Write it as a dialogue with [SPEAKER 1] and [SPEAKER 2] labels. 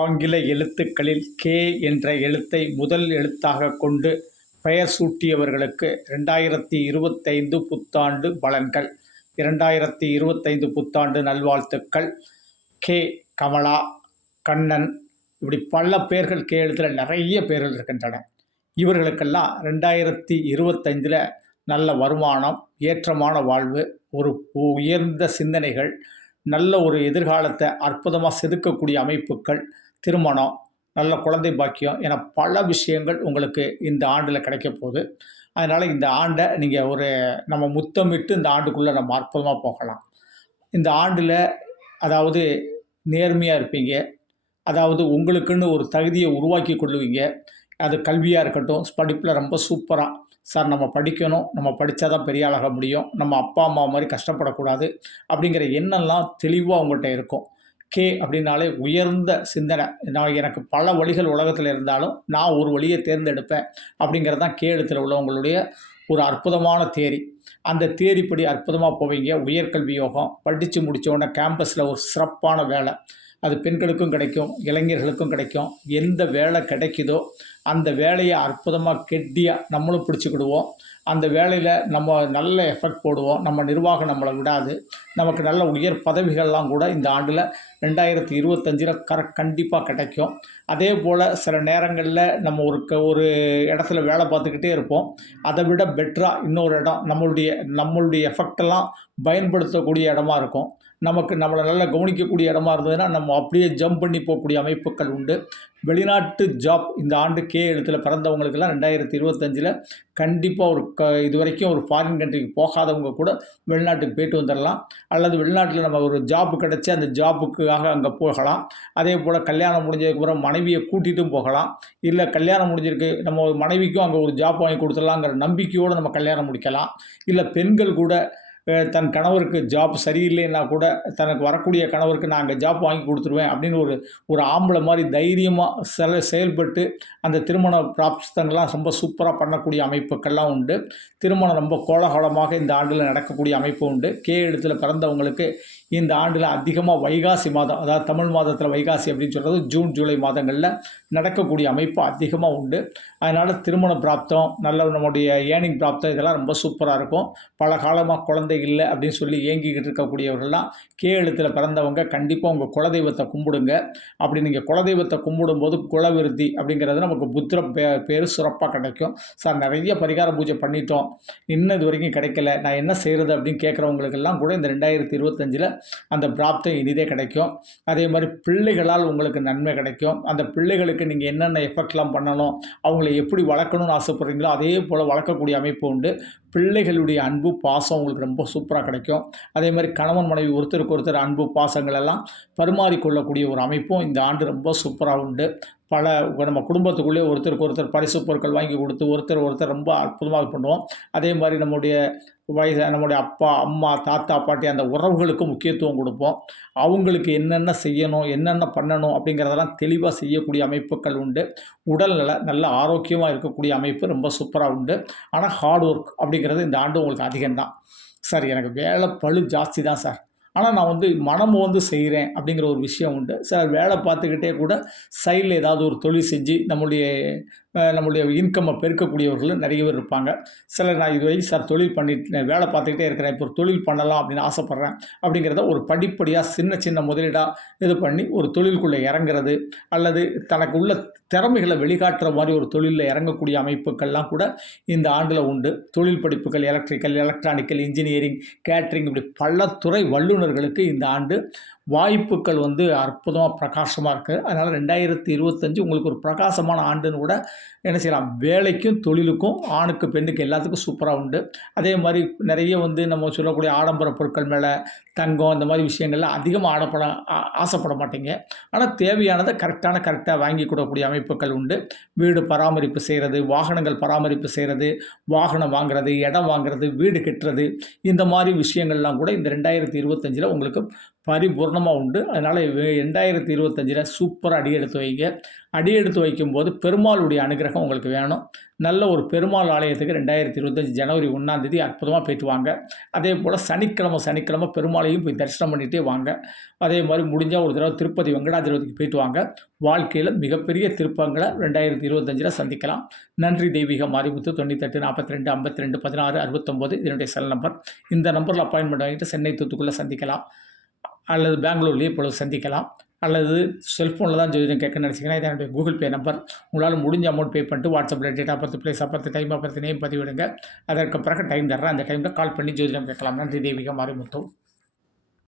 [SPEAKER 1] ஆங்கில எழுத்துக்களில் கே என்ற எழுத்தை முதல் எழுத்தாக கொண்டு பெயர் சூட்டியவர்களுக்கு ரெண்டாயிரத்தி இருபத்தைந்து புத்தாண்டு பலன்கள். இரண்டாயிரத்தி இருபத்தைந்து புத்தாண்டு நல்வாழ்த்துக்கள். கே. கமலா கண்ணன் இப்படி பல பேர்கள் கே எழுத்தில் நிறைய பேர்கள் இருக்கின்றன. இவர்களுக்கெல்லாம் ரெண்டாயிரத்தி இருபத்தைந்தில் நல்ல வருமானம் ஏற்றமான வாழ்வு ஒரு உயர்ந்த சிந்தனைகள் நல்ல ஒரு எதிர்காலத்தை அற்புதமாக செதுக்கக்கூடிய அமைப்புகள் திருமணம் நல்ல குழந்தை பாக்கியம் என பல விஷயங்கள் உங்களுக்கு இந்த ஆண்டில் கிடைக்க போகுது. அதனால் இந்த ஆண்டை நீங்கள் ஒரு நம்ம முத்தமிட்டு இந்த ஆண்டுக்குள்ளே நம்ம அற்புதமாக போகலாம். இந்த ஆண்டில் அதாவது நேர்மையாக இருப்பீங்க. அதாவது உங்களுக்குன்னு ஒரு தகுதியை உருவாக்கி கொள்ளுவீங்க. அது கல்வியாக இருக்கட்டும் படிப்பில் ரொம்ப சூப்பராக சார் நம்ம படிக்கணும். நம்ம படித்தா தான் பெரிய ஆளாக முடியும். நம்ம அப்பா அம்மா மாதிரி கஷ்டப்படக்கூடாது அப்படிங்கிற எண்ணம்லாம் தெளிவாக உங்கள்கிட்ட இருக்கும். கே அப்படின்னாலே உயர்ந்த சிந்தனை. நான் எனக்கு பல வழிகள் உலகத்தில் இருந்தாலும் நான் ஒரு வழியை தேர்ந்தெடுப்பேன் அப்படிங்கிறது தான் கே எழுத்தில் உள்ளவங்களுடைய ஒரு அற்புதமான தேரி. அந்த தேரிப்படி அற்புதமாக போவீங்க. உயர்கல்வி யோகம் படித்து முடித்தோடனே கேம்பஸில் ஒரு சிறப்பான வேலை. அது பெண்களுக்கும் கிடைக்கும் இளைஞர்களுக்கும் கிடைக்கும். எந்த வேலை கிடைக்குதோ அந்த வேலையை அற்புதமாக கெட்டியாக நம்மளும் பிடிச்சிக்கிடுவோம். அந்த வேலையில் நம்ம நல்ல எஃபெக்ட் போடுவோம். நம்ம நிர்வாகம் நம்மளை விடாது. நமக்கு நல்ல உயர் பதவிகள்லாம் கூட இந்த ஆண்டில் ரெண்டாயிரத்தி இருபத்தஞ்சில் கர கண்டிப்பாக கிடைக்கும். அதே போல் சில நேரங்களில் நம்ம ஒரு க ஒரு இடத்துல வேலை பார்த்துக்கிட்டே இருப்போம். அதை விட பெட்டராக இன்னொரு இடம் நம்மளுடைய நம்மளுடைய எஃபெக்டெல்லாம் பயன்படுத்தக்கூடிய இடமா இருக்கும். நமக்கு நம்மளை நல்லா கவனிக்கக்கூடிய இடமா இருந்ததுன்னா நம்ம அப்படியே ஜம்ப் பண்ணி போகக்கூடிய அமைப்புகள் உண்டு. வெளிநாட்டு ஜாப் இந்த ஆண்டு கே எழுத்தில் பிறந்தவங்களுக்கெல்லாம் ரெண்டாயிரத்தி இருபத்தஞ்சில் கண்டிப்பாக ஒரு க இது வரைக்கும் ஒரு ஃபாரின் கண்ட்ரிக்கு போகாதவங்க கூட வெளிநாட்டுக்கு போயிட்டு வந்துடலாம் அல்லது வெளிநாட்டில் நம்ம ஒரு ஜாப் கிடச்சி அந்த ஜாப்புக்காக அங்கே போகலாம். அதே போல் கல்யாணம் முடிஞ்சதுக்கப்புறம் மனைவியை கூட்டிகிட்டும் போகலாம். இல்லை கல்யாணம் முடிஞ்சிருக்கு நம்ம ஒரு மனைவிக்கும் அங்கே ஒரு ஜாப் வாங்கி கொடுத்துடலாங்கிற நம்பிக்கையோடு நம்ம கல்யாணம் முடிக்கலாம். இல்லை பெண்கள் கூட தன் கணவருக்கு ஜாப் சரியில்லைன்னா கூட தனக்கு வரக்கூடிய கணவருக்கு நான் அங்கே ஜாப் வாங்கி கொடுத்துருவேன் அப்படின்னு ஒரு ஒரு ஆம்பளை மாதிரி தைரியமாக செல செயல்பட்டு அந்த திருமண பிராப்தங்கள்லாம் ரொம்ப சூப்பராக பண்ணக்கூடிய அமைப்புக்கெல்லாம் உண்டு. திருமணம் ரொம்ப கோலாகலமாக இந்த ஆண்டில் நடக்கக்கூடிய அமைப்பு உண்டு. கே எழுத்தில் பிறந்தவங்களுக்கு இந்த ஆண்டில் அதிகமாக வைகாசி மாதம் அதாவது தமிழ் மாதத்தில் வைகாசி அப்படின்னு சொல்கிறது ஜூன் ஜூலை மாதங்களில் நடக்கக்கூடிய அமைப்பு அதிகமாக உண்டு. அதனால் திருமண பிராப்தம் நல்ல நம்முடைய ஏர்னிங் பிராப்தம் இதெல்லாம் ரொம்ப சூப்பராக இருக்கும். பல காலமாக குழந்தை இல்லை அப்படின்னு சொல்லி ஏங்கிக்கிட்டு இருக்கக்கூடியவர்கள்லாம் கே எழுத்தில் பிறந்தவங்க கண்டிப்பாக உங்கள் குலதெய்வத்தை கும்பிடுங்க. அப்படி நீங்கள் குலதெய்வத்தை கும்பிடும்போது குலவிருத்தி அப்படிங்கிறது நமக்கு புத்திர பே பேர் சிறப்பாக கிடைக்கும். சார் நிறைய பரிகார பூஜை பண்ணிட்டோம். இன்னும் இது வரைக்கும் கிடைக்கல. நான் என்ன செய்கிறது அப்படின்னு கேட்குறவங்களுக்கெல்லாம் கூட இந்த ரெண்டாயிரத்தி இருபத்தஞ்சில் அந்த பிராப்தம் இனிதே கிடைக்கும். அதே மாதிரி பிள்ளைகளால் உங்களுக்கு நன்மை கிடைக்கும். அந்த பிள்ளைகளுக்கு நீங்கள் என்னென்ன எஃபெக்ட்லாம் பண்ணணும் அவங்கள எப்படி வளர்க்கணும்னு ஆசைப்பட்றீங்களோ அதே போல் வளர்க்கக்கூடிய அமைப்பு உண்டு. பிள்ளைகளுடைய அன்பு பாசம் உங்களுக்கு ரொம்ப சூப்பராக கிடைக்கும். அதே மாதிரி கணவன் மனைவி ஒருத்தருக்கு ஒருத்தர் அன்பு பாசங்கள் எல்லாம் பரிமாறிக்கொள்ளக்கூடிய ஒரு அமைப்பும் இந்த ஆண்டு ரொம்ப சூப்பராக உண்டு. பல நம்ம குடும்பத்துக்குள்ளேயே ஒருத்தருக்கு ஒருத்தர் பரிசு பொருட்கள் வாங்கி கொடுத்து ஒருத்தர் ஒருத்தர் ரொம்ப அற்புதமாக பண்ணுவோம். அதே மாதிரி நம்முடைய வயசு நம்முடைய அப்பா அம்மா தாத்தா பாட்டி அந்த உறவுகளுக்கு முக்கியத்துவம் கொடுப்போம். அவங்களுக்கு என்னென்ன செய்யணும் என்னென்ன பண்ணணும் அப்படிங்கிறதெல்லாம் தெளிவாக செய்யக்கூடிய அமைப்புகள் உண்டு. உடல்நல நல்ல ஆரோக்கியமாக இருக்கக்கூடிய அமைப்பு ரொம்ப சூப்பராக உண்டு. ஆனால் ஹார்ட் ஒர்க் அப்படிங்கிறது இந்த ஆண்டு உங்களுக்கு அதிகம்தான். சார் எனக்கு வேலை பளு ஜாஸ்தி தான் சார். ஆனால் நான் வந்து மனம் வந்து செய்கிறேன் அப்படிங்கிற ஒரு விஷயம் உண்டு. சார் வேலை பார்த்துக்கிட்டே கூட சைடில் ஏதாவது ஒரு தொழில் செஞ்சு நம்மளுடைய நம்மளுடைய இன்கம்மை பெருக்கக்கூடியவர்களும் நிறைய பேர் இருப்பாங்க. சிலர் நான் இது வரைக்கும் சார் தொழில் பண்ணிட்டு வேலை பார்த்துக்கிட்டே இருக்கிறேன். இப்போ ஒரு தொழில் பண்ணலாம் அப்படின்னு ஆசைப்பட்றேன். அப்படிங்கிறத ஒரு படிப்படியாக சின்ன சின்ன முதலீடாக இது பண்ணி ஒரு தொழிலுக்குள்ளே இறங்குறது அல்லது தனக்கு உள்ள திறமைகளை வெளிக்காட்டுற மாதிரி ஒரு தொழிலில் இறங்கக்கூடிய அமைப்புகள்லாம் கூட இந்த ஆண்டில் உண்டு. தொழில் படிப்புகள் எலக்ட்ரிக்கல் எலக்ட்ரானிக்கல் இன்ஜினியரிங் கேட்ரிங் இப்படி பல துறை வல்லுநர்களுக்கு இந்த ஆண்டு வாய்ப்புகள் வந்து அற்புதமாக பிரகாசமாக இருக்குது அதனால் ரெண்டாயிரத்தி இருபத்தஞ்சு உங்களுக்கு ஒரு பிரகாசமான ஆண்டுன்னு கூட என்ன செய்யலாம் வேலைக்கும் தொழிலுக்கும் ஆணுக்கு பெண்ணுக்கு எல்லாத்துக்கும் சூப்பராக உண்டு. அதே மாதிரி நிறைய வந்து நம்ம சொல்லக்கூடிய ஆடம்பர பொருட்கள் மேலே தங்கம் இந்த மாதிரி விஷயங்கள்லாம் அதிகமாக ஆடப்பட ஆ- ஆசைப்பட மாட்டீங்க. ஆனால் தேவையானதை கரெக்டான கரெக்டாக வாங்கி கொடுக்கக்கூடிய அமைப்புகள் உண்டு. வீடு பராமரிப்பு செய்கிறது வாகனங்கள் பராமரிப்பு செய்கிறது வாகனம் வாங்குறது இடம் வாங்குறது வீடு கட்டுறது இந்த மாதிரி விஷயங்கள்லாம் கூட இந்த ரெண்டாயிரத்தி இருபத்தஞ்சில் உங்களுக்கு பரிபூர்ணமாக உண்டு. அதனால் ரெண்டாயிரத்தி இருபத்தஞ்சில் சூப்பராக அடி எடுத்து வைங்க. அடி எடுத்து வைக்கும்போது பெருமாளுடைய அனுகிரகம் உங்களுக்கு வேணும். நல்ல ஒரு பெருமாள் ஆலயத்துக்கு ரெண்டாயிரத்தி இருபத்தஞ்சி ஜனவரி ஒன்றாந்தேதி அற்புதமாக போயிட்டு வாங்க. அதே போல் சனிக்கிழமை சனிக்கிழமை பெருமாளையும் போய் தரிசனம் பண்ணிகிட்டே வாங்க. அதே மாதிரி முடிஞ்சால் ஒரு தடவை திருப்பதி வெங்கடாஜலபதிக்கு போயிட்டு வாங்க. வாழ்க்கையில் மிகப்பெரிய திருப்பங்களை ரெண்டாயிரத்தி இருபத்தஞ்சில் சந்திக்கலாம். நன்றி தெய்வீக மாரிமுத்து தொண்ணூத்தெட்டு நாற்பத்தி ரெண்டு ஐம்பத்தி ரெண்டு பதினாறு அறுபத்தொம்போது இதனுடைய செல் நம்பர் இந்த நம்பரில் அப்பாயின்மெண்ட் வாங்கிட்டு சென்னை தூத்துக்குள்ளே சந்திக்கலாம். அல்லது பெங்களூர்லேயே இப்பொழுது சந்திக்கலாம். அல்லது செல்ஃபோனில் தான் ஜோதிடம் கேட்க நினச்சிங்கன்னா இது என்னுடைய கூகுள் பே நம்பர். உங்களால் முடிஞ்ச அமௌண்ட் பே பண்ணிட்டு வாட்ஸ்அப்பில் data of birth place time of name பதிவிடுங்க. அதற்கு பிறகு டைம் தர்றேன். அந்த டைமில் கால் பண்ணி ஜோதிடம் கேட்கலாம். நன்றி தெய்வீக மாரிமுத்து